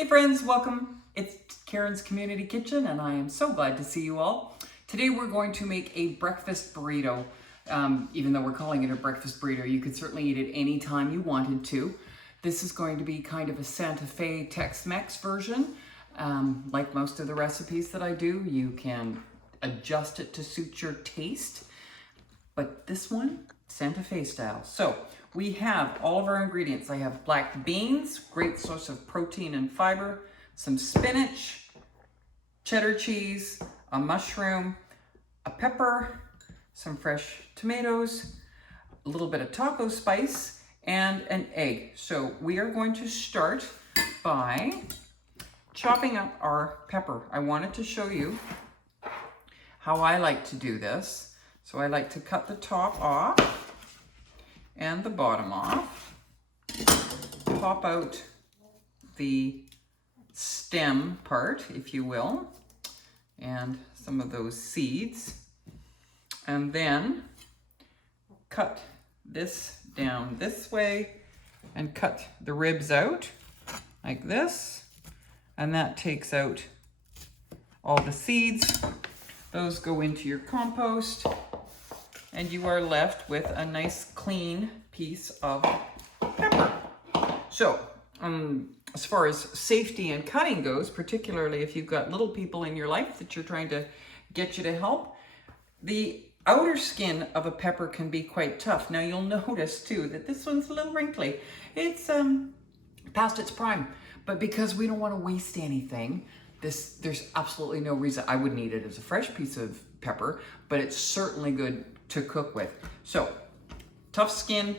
Hey friends, welcome. It's Karen's Community Kitchen and I am so glad to see you all. Today we're going to make a breakfast burrito. Even though we're calling it a breakfast burrito, you could certainly eat it any time you wanted to. This is going to be kind of a Santa Fe Tex-Mex version. Like most of the recipes that I do, you can adjust it to suit your taste. But this one, Santa Fe style. So we have all of our ingredients. I have black beans, great source of protein and fiber, some spinach, cheddar cheese, a mushroom, a pepper, some fresh tomatoes, a little bit of taco spice, and an egg. So we are going to start by chopping up our pepper. I wanted to show you how I like to do this. So I like to cut the top off and the bottom off, pop out the stem part, if you will, and some of those seeds, and then cut this down this way and cut the ribs out like this, and that takes out all the seeds. Those go into your compost, and you are left with a nice clean piece of pepper. So, as far as safety and cutting goes, particularly if you've got little people in your life that you're trying to get you to help, the outer skin of a pepper can be quite tough. Now you'll notice too that this one's a little wrinkly. It's past its prime, but because we don't want to waste anything, there's absolutely no reason. I wouldn't eat it as a fresh piece of pepper, but it's certainly good to cook with. So, tough skin,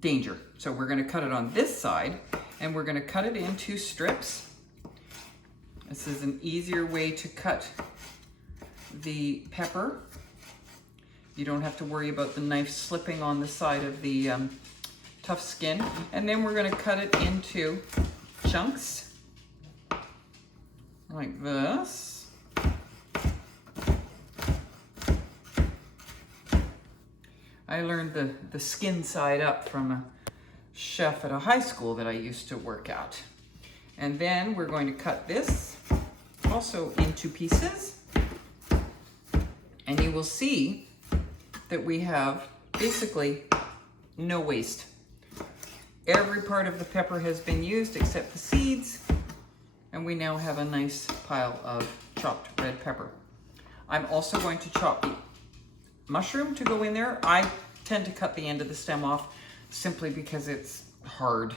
danger. So we're gonna cut it on this side, and we're gonna cut it into strips. This is an easier way to cut the pepper. You don't have to worry about the knife slipping on the side of the tough skin. And then we're gonna cut it into chunks, like this. I learned the skin side up from a chef at a high school that I used to work at. And then we're going to cut this also into pieces. And you will see that we have basically no waste. Every part of the pepper has been used except the seeds. And we now have a nice pile of chopped red pepper. I'm also going to chop the mushroom to go in there. I tend to cut the end of the stem off simply because it's hard,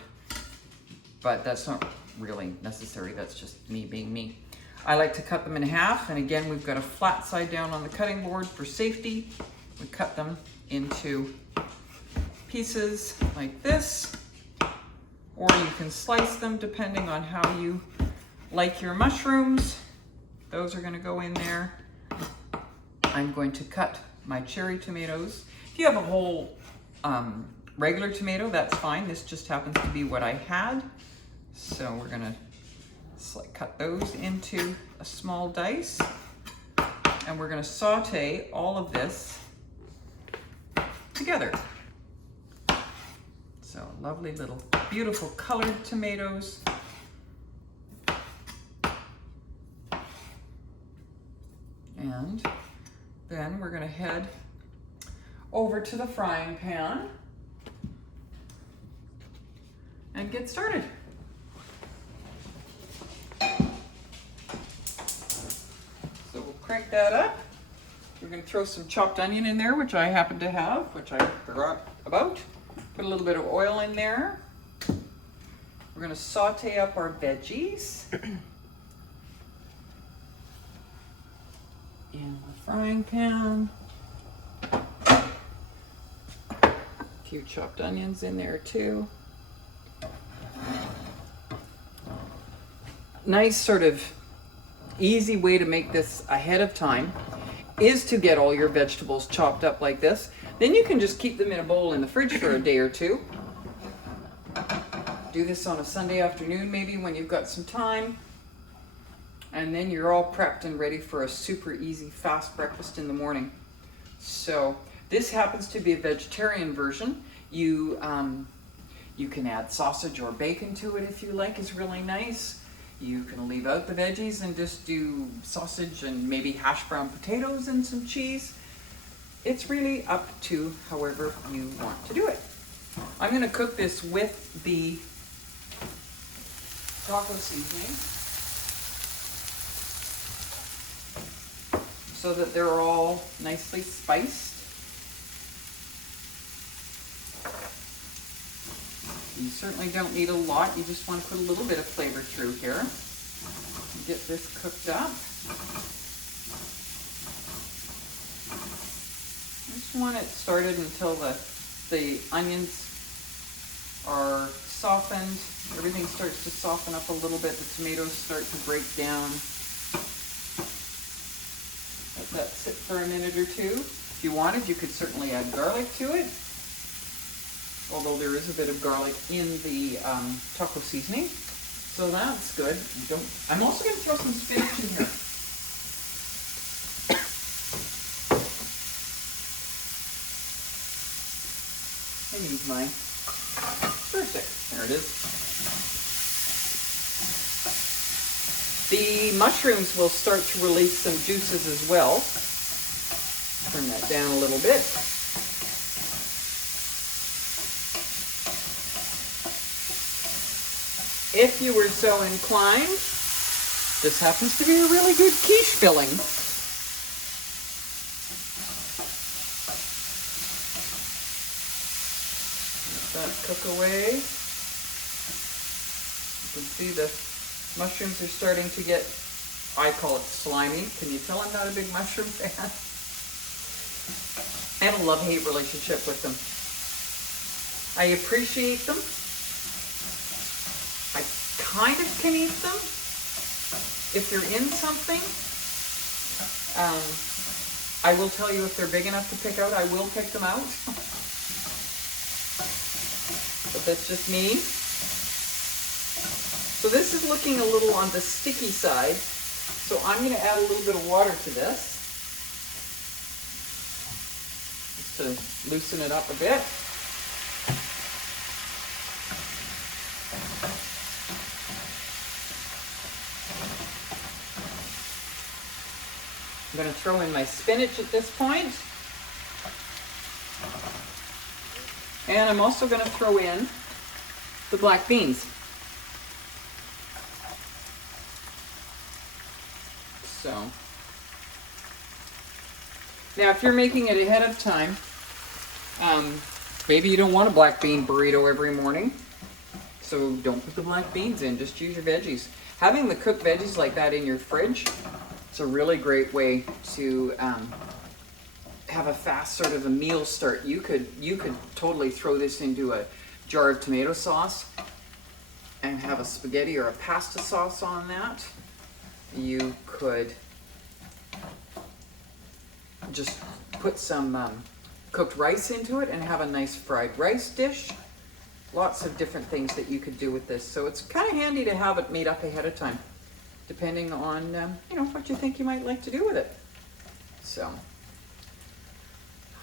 but that's not really necessary. That's just me being me. I like to cut them in half, and again, we've got a flat side down on the cutting board for safety. We cut them into pieces like this, or you can slice them depending on how you like your mushrooms. Those are gonna go in there. I'm going to cut my cherry tomatoes. If you have a whole regular tomato, that's fine. This just happens to be what I had. So we're gonna cut those into a small dice, and we're gonna saute all of this together. So lovely little beautiful colored tomatoes. And then we're gonna head over to the frying pan and get started. So we'll crank that up. We're gonna throw some chopped onion in there, which I happen to have, which I forgot about. Put a little bit of oil in there. We're gonna saute up our veggies in the frying pan. A few chopped onions in there too. Nice sort of easy way to make this ahead of time is to get all your vegetables chopped up like this. Then you can just keep them in a bowl in the fridge for a day or two. Do this on a Sunday afternoon maybe when you've got some time. And then you're all prepped and ready for a super easy, fast breakfast in the morning. So this happens to be a vegetarian version. You You can add sausage or bacon to it if you like, it's really nice. You can leave out the veggies and just do sausage and maybe hash brown potatoes and some cheese. It's really up to however you want to do it. I'm going to cook this with the taco seasoning so that they're all nicely spiced. You certainly don't need a lot. You just want to put a little bit of flavor through here. Get this cooked up. I just want it started until the onions are softened. Everything starts to soften up a little bit. The tomatoes start to break down. Let that sit for a minute or two. If you wanted, you could certainly add garlic to it, although there is a bit of garlic in the taco seasoning. So that's good. I'm also going to throw some spinach in here. I use my stir stick. There it is. The mushrooms will start to release some juices as well. Turn that down a little bit. If you were so inclined, this happens to be a really good quiche filling. Let that cook away. You can see the mushrooms are starting to get, I call it slimy. Can you tell I'm not a big mushroom fan? I have a love-hate relationship with them. I appreciate them. I kind of can eat them. If they're in something, I will tell you if they're big enough to pick out, I will pick them out. But that's just me. So this is looking a little on the sticky side. So I'm going to add a little bit of water to this, just to loosen it up a bit. I'm going to throw in my spinach at this point. And I'm also going to throw in the black beans. So, now if you're making it ahead of time, maybe you don't want a black bean burrito every morning, so don't put the black beans in, just use your veggies. Having the cooked veggies like that in your fridge, it's a really great way to have a fast sort of a meal start. You could totally throw this into a jar of tomato sauce and have a spaghetti or a pasta sauce on that. You could just put some cooked rice into it and have a nice fried rice dish. Lots of different things that you could do with this. So it's kind of handy to have it made up ahead of time, depending on what you think you might like to do with it. So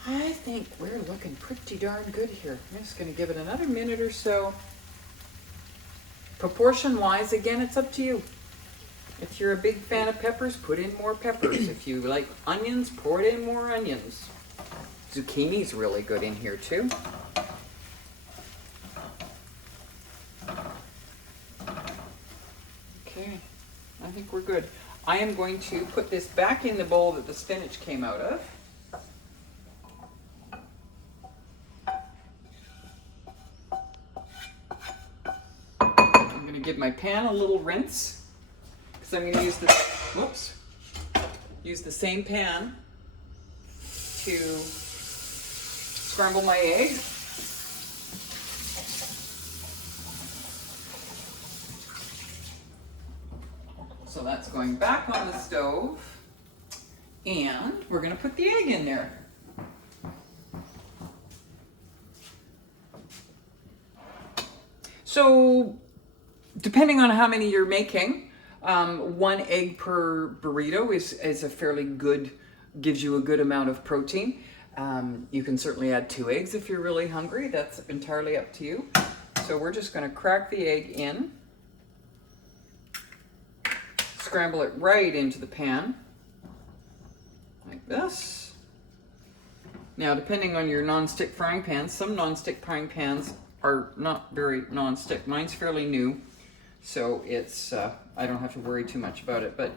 I think we're looking pretty darn good here. I'm just going to give it another minute or so. Proportion-wise, again, it's up to you. If you're a big fan of peppers, put in more peppers. If you like onions, pour in more onions. Zucchini's really good in here too. Okay, I think we're good. I am going to put this back in the bowl that the spinach came out of. I'm going to give my pan a little rinse. So I'm going to use the same pan to scramble my egg. So that's going back on the stove, and we're going to put the egg in there. So depending on how many you're making, 1 egg per burrito is a fairly good, gives you a good amount of protein. You can certainly add 2 eggs if you're really hungry. That's entirely up to you. So we're just going to crack the egg in, scramble it right into the pan, like this. Now, depending on your non-stick frying pan, some non-stick frying pans are not very non-stick. Mine's fairly new, so it's I don't have to worry too much about it, but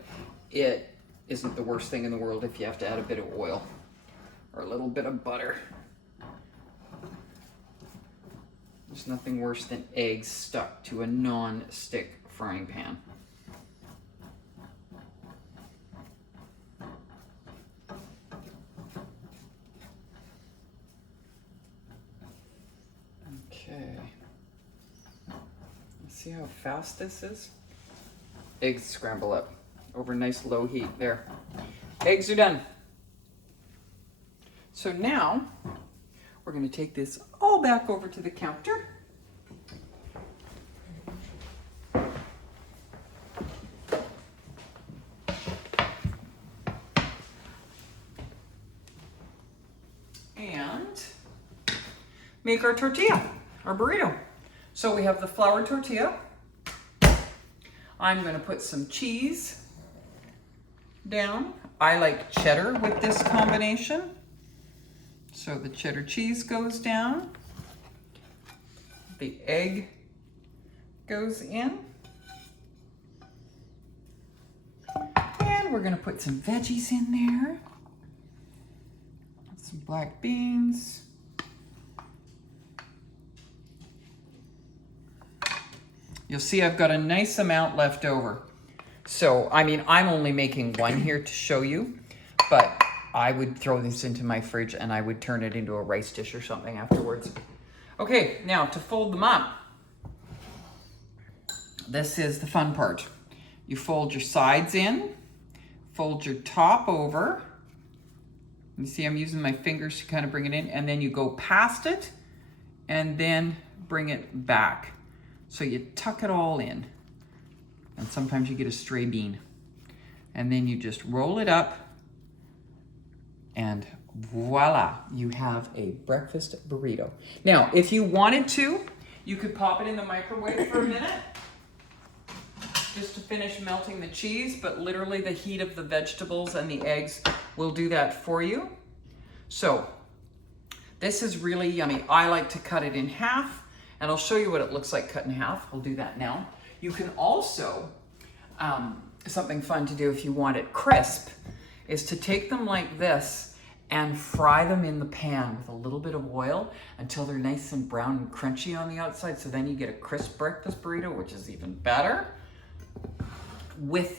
it isn't the worst thing in the world if you have to add a bit of oil or a little bit of butter. There's nothing worse than eggs stuck to a non-stick frying pan. Okay. Let's see how fast this is. Eggs scramble up over nice low heat there. Eggs are done. So now we're going to take this all back over to the counter. And make our tortilla, our burrito. So we have the flour tortilla. I'm going to put some cheese down. I like cheddar with this combination. So the cheddar cheese goes down. The egg goes in. And we're going to put some veggies in there. Some black beans. You'll see I've got a nice amount left over. So, I mean, I'm only making one here to show you, but I would throw this into my fridge and I would turn it into a rice dish or something afterwards. Okay, now to fold them up. This is the fun part. You fold your sides in, fold your top over. You see I'm using my fingers to kind of bring it in, and then you go past it and then bring it back. So you tuck it all in, and sometimes you get a stray bean. And then you just roll it up, and voila, you have a breakfast burrito. Now, if you wanted to, you could pop it in the microwave for a minute, just to finish melting the cheese, but literally the heat of the vegetables and the eggs will do that for you. So, this is really yummy. I like to cut it in half, and I'll show you what it looks like cut in half. I'll do that now. You can also, something fun to do if you want it crisp, is to take them like this and fry them in the pan with a little bit of oil until they're nice and brown and crunchy on the outside. So then you get a crisp breakfast burrito, which is even better.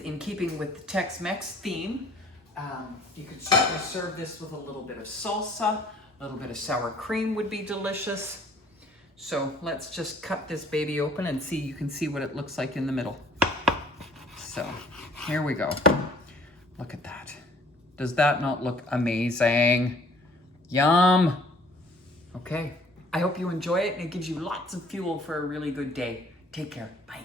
In keeping with the Tex-Mex theme, you could certainly serve this with a little bit of salsa, a little bit of sour cream would be delicious. So let's just cut this baby open and see, you can see what it looks like in the middle. So here we go. Look at that. Does that not look amazing? Yum. Okay, I hope you enjoy it and it gives you lots of fuel for a really good day. Take care, bye.